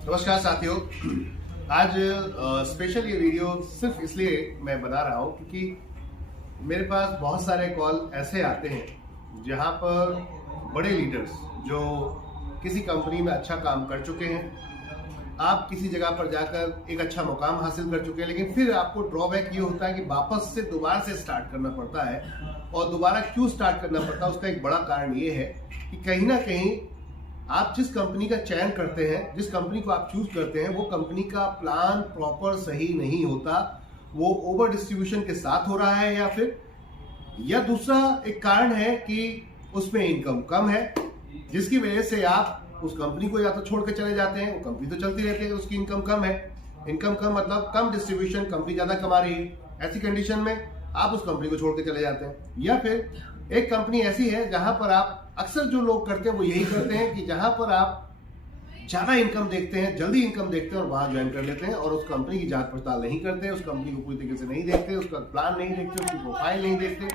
नमस्कार साथियों। आज स्पेशल ये वीडियो सिर्फ इसलिए मैं बना रहा हूँ क्योंकि मेरे पास बहुत सारे कॉल ऐसे आते हैं जहाँ पर बड़े लीडर्स जो किसी कंपनी में अच्छा काम कर चुके हैं, आप किसी जगह पर जाकर एक अच्छा मुकाम हासिल कर चुके हैं, लेकिन फिर आपको ड्रॉबैक ये होता है कि वापस से दोबारा से स्टार्ट करना पड़ता है। और दोबारा क्यों स्टार्ट करना पड़ता है, उसका एक बड़ा कारण ये है कि कहीं ना कहीं आप जिस कंपनी का चयन करते हैं, जिस कंपनी को आप चूज करते हैं, वो कंपनी का प्लान प्रॉपर सही नहीं होता। वो ओवर डिस्ट्रीब्यूशन के साथ हो रहा है, या दूसरा एक कारण है कि उसमें इनकम कम है, जिसकी वजह से आप उस कंपनी को या तो छोड़ के चले जाते हैं। वो कंपनी तो चलती रहती है, उसकी इनकम कम है। इनकम कम मतलब कम डिस्ट्रीब्यूशन, कंपनी ज्यादा कमा रही है। ऐसी कंडीशन में आप उस कंपनी को छोड़ के चले जाते हैं। या फिर एक कंपनी ऐसी है जहां पर आप, अक्सर जो लोग करते हैं वो यही करते हैं कि जहां पर आप ज्यादा इनकम देखते हैं, जल्दी इनकम देखते हैं और वहां ज्वाइन कर लेते हैं और उस कंपनी की जांच पड़ताल नहीं करते, उस कंपनी को पूरी तरीके से नहीं देखते, उसका प्लान नहीं देखते, उसकी प्रोफाइल नहीं देखते।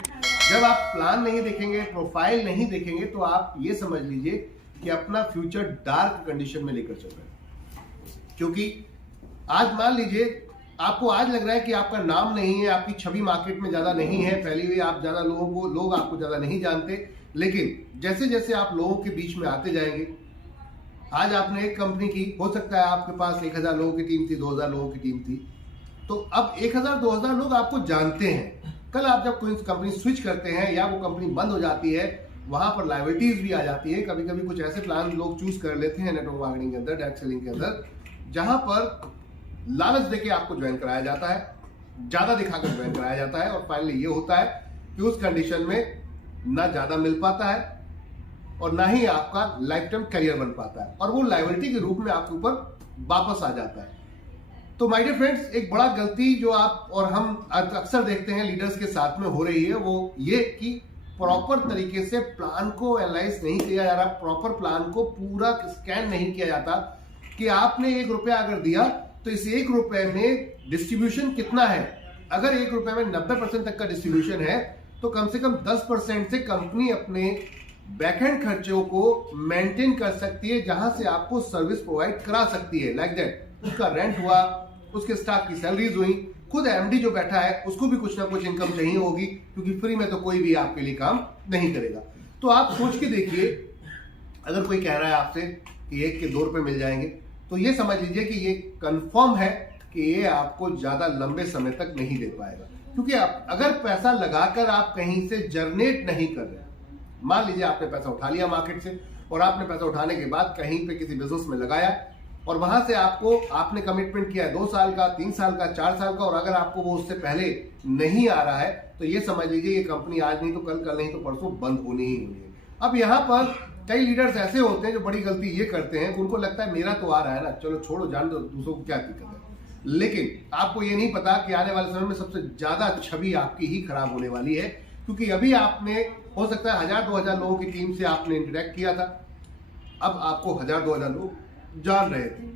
जब आप प्लान नहीं देखेंगे, प्रोफाइल नहीं देखेंगे, तो आप ये समझ लीजिए कि अपना फ्यूचर डार्क कंडीशन में लेकर चल रहे हैं। क्योंकि आज मान लीजिए आपको आज लग रहा है कि आपका नाम नहीं है, आपकी छवि मार्केट में ज्यादा नहीं है, फैली हुई, आप ज्यादा लोग आपको ज्यादा नहीं जानते, लेकिन जैसे जैसे आप लोगों के बीच में आते जाएंगे, आज आपने एक कंपनी की, हो सकता है आपके पास 1000 लोगों की टीम थी, 2000 लोगों की टीम थी, तो अब 1000-2000 लोग आपको जानते हैं। कल आप जब कोई कंपनी स्विच करते हैं या वो कंपनी बंद हो जाती है, वहां पर लायबिलिटीज भी आ जाती है। कभी कभी कुछ ऐसे प्लान लोग चूज कर लेते हैं नेटवर्क मार्केटिंग के अंदर, डायरेक्ट सेलिंग के अंदर, जहां पर लालच देके आपको ज्वाइन कराया जाता है, ज्यादा दिखाकर ज्वाइन कराया जाता है, और फाइनली ये होता है कि उस कंडीशन में ना ज्यादा मिल पाता है और ना ही आपका लाइफ टाइम करियर बन पाता है, और वो लायबिलिटी के रूप में आपके ऊपर वापस आ जाता है। तो माय डियर फ्रेंड्स, एक बड़ा गलती जो आप और हम अक्सर देखते हैं लीडर्स के साथ में हो रही है, वो ये कि प्रॉपर तरीके से प्लान को एनालाइज नहीं किया जा रहा, प्रॉपर प्लान को पूरा स्कैन नहीं किया जाता कि आपने 1 रुपया अगर दिया तो इस 1 रुपए में डिस्ट्रीब्यूशन कितना है। अगर 1 रुपए में 90% तक का डिस्ट्रीब्यूशन है तो कम से कम 10% से कंपनी अपने बैकएंड खर्चों को मेंटेन कर सकती है, जहां से आपको सर्विस प्रोवाइड करा सकती है। लाइक दैट, उसका रेंट हुआ, उसके स्टाफ की सैलरीज हुई, खुद एमडी जो बैठा है उसको भी कुछ ना कुछ इनकम चाहिए होगी, क्योंकि फ्री में तो कोई भी आपके लिए काम नहीं करेगा। तो आप सोच के देखिए, अगर कोई कह रहा है आपसे कि 1 के 2 रुपए मिल जाएंगे, तो ये समझ लीजिए कि ये कंफर्म है कि ये आपको ज्यादा लंबे समय तक नहीं दे पाएगा। क्योंकि आप अगर पैसा लगाकर आप कहीं से जनरेट नहीं कर रहे, मान लीजिए आपने पैसा उठा लिया मार्केट से, और आपने पैसा उठाने के बाद कहीं पे किसी बिजनेस में लगाया, और वहां से आपने कमिटमेंट किया 2 साल का, 3 साल का, 4 साल का, और अगर आपको वो उससे पहले नहीं आ रहा है, तो ये समझ लीजिए ये कंपनी आज नहीं तो कल, कल नहीं तो परसों बंद होनी ही होनी है। अब यहाँ पर कई लीडर्स ऐसे होते हैं जो बड़ी गलती ये करते हैं, उनको लगता है मेरा तो आ रहा है ना, चलो छोड़ो, जान दो, दूसरों को क्या दिक्कत है। लेकिन आपको ये नहीं पता कि आने वाले समय में सबसे ज्यादा छवि आपकी ही खराब होने वाली है, क्योंकि अभी आपने, हो सकता है 1000-2000 लोगों की टीम से आपने इंटरेक्ट किया था, अब आपको 1000-2000 लोग जान रहे थे,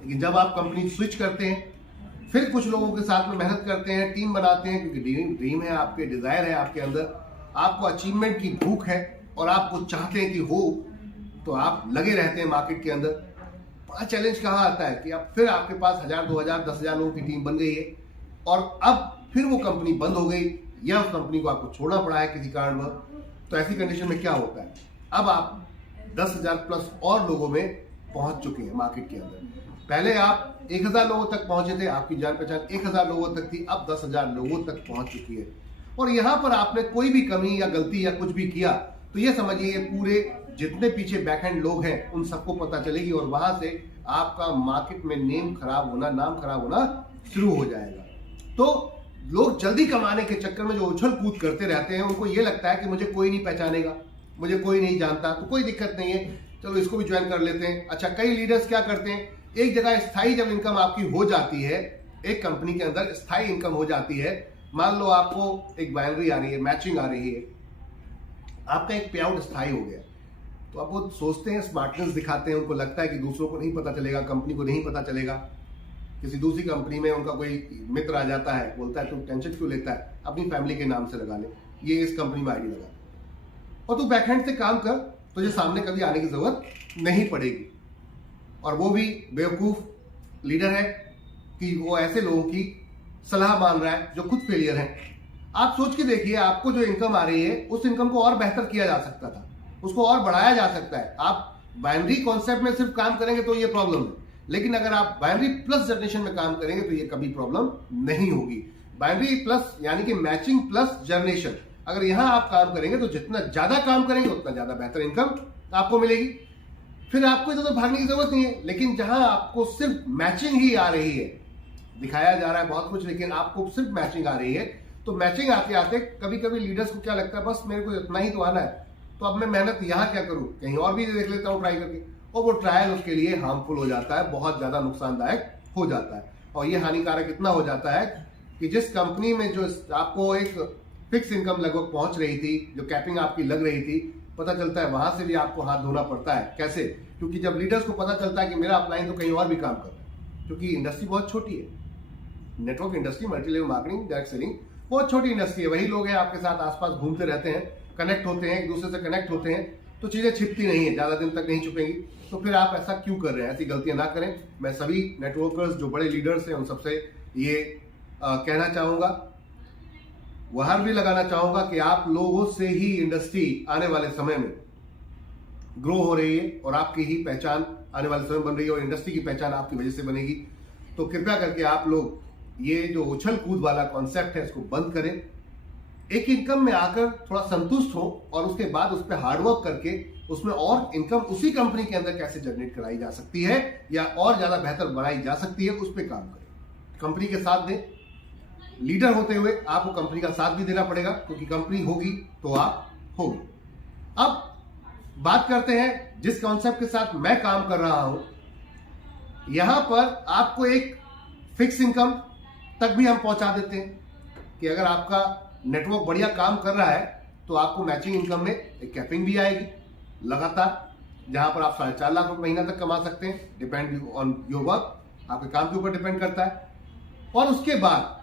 लेकिन जब आप कंपनी स्विच करते हैं, फिर कुछ लोगों के साथ में मेहनत करते हैं, टीम बनाते हैं, क्योंकि ड्रीम है आपके, डिजायर है आपके अंदर, आपको अचीवमेंट की भूख है और आपको चाहते हैं कि हो, तो आप लगे रहते हैं मार्केट के अंदर। बड़ा चैलेंज कहाँ आता है कि अब फिर आपके पास 1000-2000, 10,000 लोगों की टीम बन गई है, और अब फिर वो कंपनी बंद हो गई, या उस कंपनी को आपको छोड़ना पड़ा है किसी कारणवश। तो ऐसी कंडीशन में क्या होता है, अब आप 10,000 प्लस और लोगों में पहुंच चुके हैं मार्केट के अंदर। पहले आप 1000 लोगों तक पहुंचे थे, आपकी जान पहचान 1000 लोगों तक थी, अब 10,000 लोगों तक पहुंच चुकी है। और यहां पर आपने कोई भी कमी या गलती या कुछ भी किया, तो ये समझिए ये पूरे जितने पीछे बैकएंड लोग हैं उन सबको पता चलेगी, और वहां से आपका मार्केट में नाम खराब होना शुरू हो जाएगा। तो लोग जल्दी कमाने के चक्कर में जो उछल कूद करते रहते हैं, उनको ये लगता है कि मुझे कोई नहीं पहचानेगा, मुझे कोई नहीं जानता, तो कोई दिक्कत नहीं है, चलो इसको भी ज्वाइन कर लेते हैं। अच्छा, कई लीडर्स क्या करते हैं, एक जगह स्थायी जब इनकम आपकी हो जाती है, एक कंपनी के अंदर स्थायी इनकम हो जाती है, मान लो आपको एक बाइनरी आ रही है, मैचिंग आ रही है, आपका एक पे आउट स्थायी हो गया, तो अब वो सोचते हैं, स्मार्टनेस दिखाते हैं, उनको लगता है कि दूसरों को नहीं पता चलेगा, कंपनी को नहीं पता चलेगा। किसी दूसरी कंपनी में उनका कोई मित्र आ जाता है, बोलता है तू टेंशन क्यों लेता है, अपनी फैमिली के नाम से लगा ले, ये इस कंपनी में आईडी लगा, और तू बैकहैंड से काम कर, तुझे सामने कभी आने की जरूरत नहीं पड़ेगी। और वो भी बेवकूफ लीडर है कि वो ऐसे लोगों की सलाह मान रहा है जो खुद फेलियर है। आप सोच के देखिए, आपको जो इनकम आ रही है उस इनकम को और बेहतर किया जा सकता था, उसको और बढ़ाया जा सकता है। आप बाइनरी कॉन्सेप्ट में सिर्फ काम करेंगे तो ये प्रॉब्लम है, लेकिन अगर आप बाइनरी प्लस जनरेशन में काम करेंगे तो ये कभी प्रॉब्लम नहीं होगी। बाइनरी प्लस यानी कि मैचिंग प्लस जनरेशन, अगर यहां आप काम करेंगे तो जितना ज्यादा काम करेंगे उतना ज्यादा बेहतर इनकम आपको मिलेगी। फिर आपको इधर भागने की जरूरत नहीं है। लेकिन जहां आपको सिर्फ मैचिंग ही आ रही है, दिखाया जा रहा है बहुत कुछ लेकिन आपको सिर्फ मैचिंग आ रही है, तो मैचिंग आते आते कभी कभी लीडर्स को क्या लगता है, बस मेरे को इतना ही तो आना है, तो अब मैं मेहनत यहां क्या करूं, कहीं और भी देख लेता हूं ट्राई करके। और वो ट्रायल उसके लिए हार्मफुल हो जाता है, बहुत ज्यादा नुकसानदायक हो जाता है। और ये हानिकारक इतना हो जाता है कि जिस कंपनी में जो आपको एक फिक्स इनकम लगभग पहुंच रही थी, जो कैपिंग आपकी लग रही थी, पता चलता है वहां से भी आपको हाथ धोना पड़ता है। कैसे? क्योंकि जब लीडर्स को पता चलता है कि मेरा अपलाइन तो कहीं और भी काम कर रहा है, क्योंकि इंडस्ट्री बहुत छोटी है, network industry, multi level marketing, direct selling बहुत छोटी इंडस्ट्री है। वही लोग हैं आपके साथ आसपास घूमते रहते हैं, कनेक्ट होते हैं, एक दूसरे से कनेक्ट होते हैं, तो चीजें छिपती नहीं है, ज्यादा दिन तक नहीं छुपेंगी। तो फिर आप ऐसा क्यों कर रहे हैं? ऐसी गलतियां ना करें। मैं सभी नेटवर्कर्स जो बड़े लीडर्स हैं उन सबसे ये कहना चाहूंगा, वहां भी लगाना चाहूंगा कि आप लोगों से ही इंडस्ट्री आने वाले समय में ग्रो हो रही है और आपकी ही पहचान आने वाले समय बन रही है और इंडस्ट्री की पहचान आपकी वजह से बनेगी। तो कृपया करके आप लोग ये जो उछल कूद वाला कॉन्सेप्ट है इसको बंद करें। एक इनकम में आकर थोड़ा संतुष्ट हो और उसके बाद उस पर हार्डवर्क करके उसमें और इनकम उसी कंपनी के अंदर कैसे जनरेट कराई जा सकती है या और ज्यादा बेहतर बनाई जा सकती है, उस पर काम करें। कंपनी के साथ दें। लीडर होते हुए आपको कंपनी का साथ भी देना पड़ेगा, क्योंकि कंपनी होगी तो आप होगी। अब बात करते हैं जिस कॉन्सेप्ट के साथ मैं काम कर रहा हूं, यहां पर आपको एक फिक्स इनकम तक भी हम पहुंचा देते हैं कि अगर आपका नेटवर्क बढ़िया काम कर रहा है तो आपको मैचिंग इनकम में एक कैपिंग भी आएगी लगातार, जहां पर आप 4.5 लाख रुपए महीना तक कमा सकते हैं। डिपेंड ऑन योर वर्क, आपके काम के ऊपर डिपेंड करता है। और उसके बाद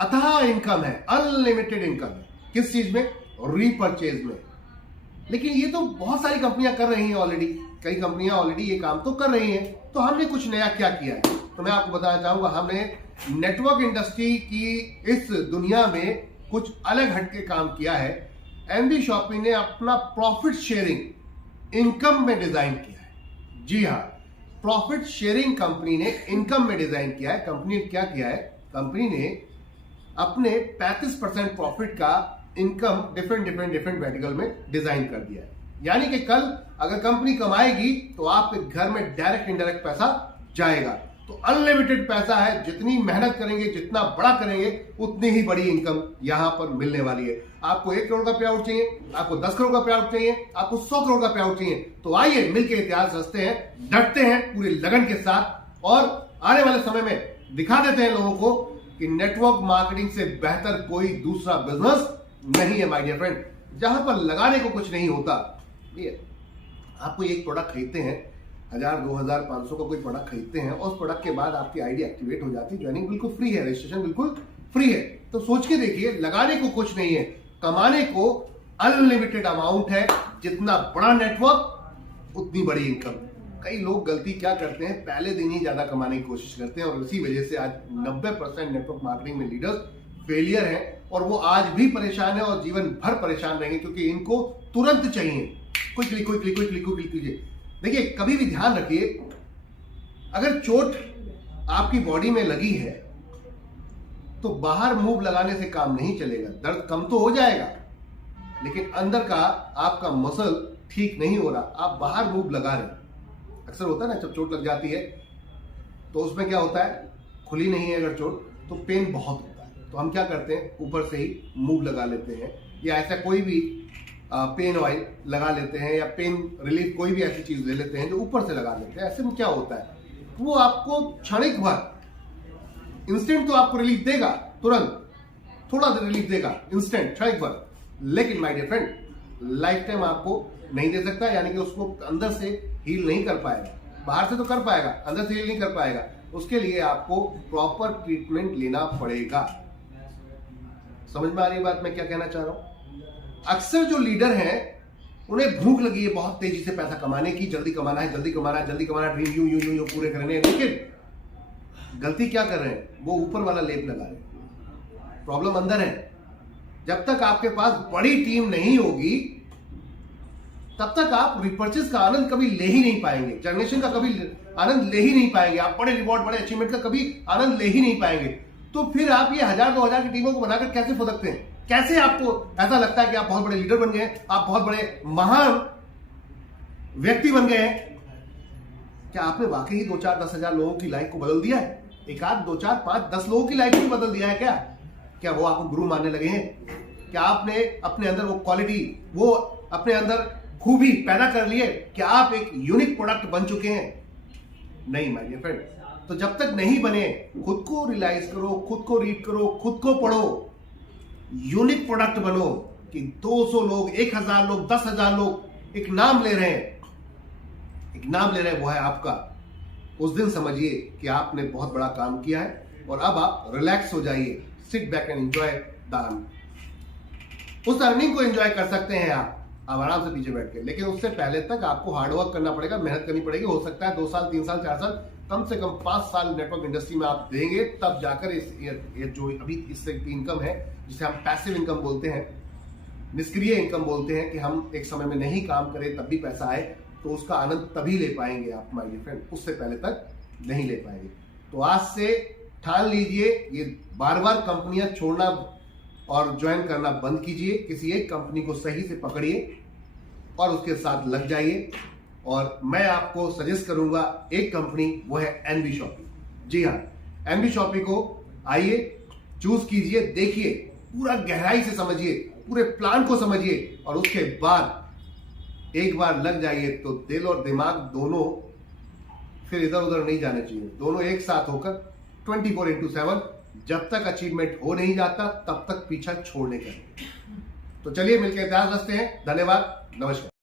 अथाह इनकम है, अनलिमिटेड इनकम है। किस चीज में? रीपरचेज में। लेकिन ये तो बहुत सारी कंपनियां कर रही हैं ऑलरेडी, कई कंपनियां ऑलरेडी ये काम तो कर रही हैं। तो हमने कुछ नया क्या किया है तो मैं आपको बताना चाहूंगा। हमने नेटवर्क इंडस्ट्री की इस दुनिया में कुछ अलग हटके काम किया है। एनबी शॉपी ने अपना प्रॉफिट शेयरिंग इनकम में डिजाइन किया है। जी हां, प्रॉफिट शेयरिंग कंपनी ने इनकम में डिजाइन किया है। कंपनी ने क्या किया है? कंपनी ने अपने 35% प्रॉफिट का इनकम डिफरेंट वर्टिकल में डिजाइन कर दिया है। यानी कि कल अगर कंपनी कमाएगी तो आपके घर में डायरेक्ट इनडायरेक्ट पैसा जाएगा। तो अनलिमिटेड पैसा है, जितनी मेहनत करेंगे, जितना बड़ा करेंगे, उतनी ही बड़ी इनकम यहां पर मिलने वाली है। आपको 1 करोड़ का पे आउट चाहिए, आपको 10 करोड़ का पे आउट चाहिए, आपको 100 करोड़ का पे आउट चाहिए, तो आइए मिलकर इतिहास रचते हैं, डटते हैं पूरी लगन के साथ और आने वाले समय में दिखा देते हैं लोगों को कि नेटवर्क मार्केटिंग से बेहतर कोई दूसरा बिजनेस नहीं है माय डियर फ्रेंड, जहां पर लगाने को कुछ नहीं होता। ये आपको एक प्रोडक्ट खरीदते हैं, 1000, 2000, 500 का कोई प्रोडक्ट खरीदते हैं और उस प्रोडक्ट के बाद आपकी आईडी एक्टिवेट हो जाती है, ज्वाइनिंग बिल्कुल फ्री है, रजिस्ट्रेशन बिल्कुल फ्री है। तो सोच के देखिए, लगाने को कुछ नहीं है, कमाने को अनलिमिटेड अमाउंट है। जितना बड़ा नेटवर्क उतनी बड़ी इनकम। कई लोग गलती क्या करते हैं, पहले दिन ही ज्यादा कमाने की कोशिश करते हैं और इसी वजह से आज 90% नेटवर्क मार्केटिंग में लीडर्स फेलियर हैं और वो आज भी परेशान है और जीवन भर परेशान रहेंगे, क्योंकि इनको तुरंत चाहिए, क्विकली कीजिए। देखिए, कभी भी ध्यान रखिए, अगर चोट आपकी बॉडी में लगी है तो बाहर मूव लगाने से काम नहीं चलेगा। दर्द कम तो हो जाएगा, लेकिन अंदर का आपका मसल ठीक नहीं हो रहा, आप बाहर मूव लगा रहे। अक्सर होता है ना, जब चोट लग जाती है तो उसमें क्या होता है, खुली नहीं है अगर चोट तो पेन बहुत होता है। तो हम क्या करते हैं, ऊपर से ही मूव लगा लेते हैं, या ऐसा कोई भी पेन ऑयल लगा लेते हैं, या पेन रिलीफ कोई भी ऐसी चीज ले लेते हैं जो ऊपर से लगा लेते हैं। ऐसे में क्या होता है, वो आपको क्षणिक भर इंस्टेंट तो आपको रिलीफ देगा, तुरंत थोड़ा देर रिलीफ देगा, इंस्टेंट क्षणिक भर, लेकिन my dear friend lifetime आपको नहीं दे सकता। यानी कि उसको अंदर से हील नहीं कर पाएगा, बाहर से तो कर पाएगा, अंदर से हील नहीं कर पाएगा। उसके लिए आपको प्रॉपर ट्रीटमेंट लेना पड़ेगा। समझ में आ रही बात मैं क्या कहना चाह रहा हूं? अक्सर जो लीडर हैं उन्हें भूख लगी है बहुत तेजी से पैसा कमाने की, जल्दी कमाना है, जल्दी कमाना है, जल्दी कमाना, ड्रीम यूं यूं यूं यूं पूरे करने हैं। लेकिन गलती क्या कर रहे हैं, वो ऊपर वाला लेप लगा रहे हैं। प्रॉब्लम अंदर है। जब तक आपके पास बड़ी टीम नहीं होगी तब तक आप रिपर्चेस का आनंद कभी ले ही नहीं पाएंगे, जनरेशन का कभी आनंद ले ही नहीं पाएंगे, आप बड़े रिवॉर्ड, बड़े अचीवमेंट का कभी आनंद ले ही नहीं पाएंगे। तो फिर आप ये 1000-2000 की टीमों को बनाकर कैसे फुदकते हैं? कैसे आपको ऐसा लगता है कि आप बहुत बड़े लीडर बन गए, आप बहुत बड़े महान व्यक्ति बन गए हैं? क्या आपने वाकई 2-4-10,000 लोगों की लाइफ को बदल दिया है? एक आध 2-4-5-10 लोगों की लाइफ को बदल दिया है क्या? क्या वो आपको गुरु मानने लगे हैं? क्या आपने अपने अंदर वो क्वालिटी, वो अपने अंदर खूबी पैदा कर लिए? क्या आप एक यूनिक प्रोडक्ट बन चुके हैं? नहीं माय डियर फ्रेंड। तो जब तक नहीं बने, खुद को रियलाइज करो, खुद को रीड करो, खुद को पढ़ो, यूनिक प्रोडक्ट बनो कि 200 लोग, 1000 लोग, 10,000 लोग एक नाम ले रहे हैं, एक नाम ले रहे हैं, वो है आपका। उस दिन समझिए कि आपने बहुत बड़ा काम किया है और अब आप रिलैक्स हो जाइए, sit back and enjoy the earning. उस अर्निंग को एंजॉय कर सकते हैं आप आराम से पीछे बैठ के, लेकिन उससे पहले तक आपको हार्डवर्क करना पड़ेगा, मेहनत करनी पड़ेगी। हो सकता है 2 साल, 3 साल, 4 साल, कम से कम 5 साल नेटवर्क इंडस्ट्री में आप देंगे, तब जाकर ये जो अभी इससे इनकम है, जिसे हम पैसिव इनकम बोलते हैं, निष्क्रिय इनकम बोलते हैं, कि हम एक समय में नहीं काम करें तब भी पैसा आए, तो उसका आनंद तभी ले पाएंगे आप माय डियर फ्रेंड, उससे पहले तक नहीं ले पाएंगे। तो आज से ठान लीजिए, ये बार बार कंपनियां छोड़ना और ज्वाइन करना बंद कीजिए। किसी एक कंपनी को सही से पकड़िए और उसके साथ लग जाइए। और मैं आपको सजेस्ट करूंगा एक कंपनी, वो है एनबी शॉपी। जी हाँ, एनबी शॉपी को आइए, चूज कीजिए, देखिए, पूरा गहराई से समझिए, पूरे प्लान को समझिए, और उसके बाद एक बार लग जाइए तो दिल और दिमाग दोनों फिर इधर उधर नहीं जाने चाहिए, दोनों एक साथ होकर 24/7 जब तक अचीवमेंट हो नहीं जाता तब तक पीछा छोड़ने का। तो चलिए मिलकर इतिहास रचते हैं। धन्यवाद, नमस्कार।